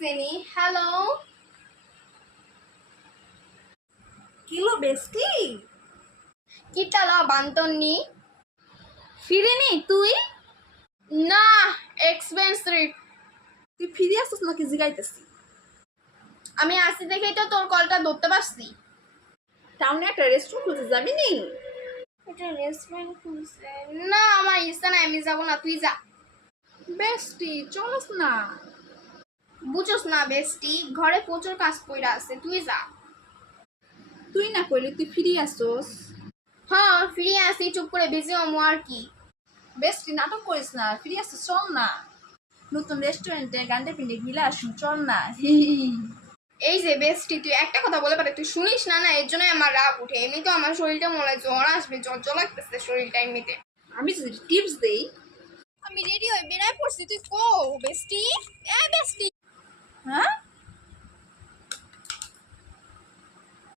আসছেনি। Hello kilo বেস্টি কিটালা বান্তনি ফিরিনি তুই না expensive. তুই ফিরে আসছিস নাকি জিগাইতেছি। আমি আসি দেখেই তো তোর কলটা ধরতে পারছি। টাউনে একটা রেস্টুরেন্ট খুলতে যাবি নি? এটা রেস্টুরেন্ট খুলছে না, আমার ইচ্ছা নাই, আমি যাবো না, তুই যা। বেস্টি চলস না। বুঝোস না বেস্টি, ঘরে প্রচুর কাজ কইরা আছে, তুই যা। তুই না কইলি তুই ফিরে আসছস। হ্যাঁ ফিরে আসি, চুপ করে বেজে অমো আর কি। বেস্টি নাটক করিস না, ফিরে আসছিস, চল না। নতুন রেস্টুরেন্টে গান্ডে পিন্ডে গিলা আসুন, চল না। হি হি হি। এই যে বেস্টি, তুই একটা কথা বলে পারে, তুই শুনিস না, এর জন্যই আমার রাগ উঠে। এমনি তো আমার শরীরটা মনে হয় জ্বর আসবে, জ্বর লাগতেছে শরীরটা এমনিতে। আমি যদি টিপস দেই, আমি রেডি হয়ে বেড়ায় পড়ছি, তুই কো বেস্টি।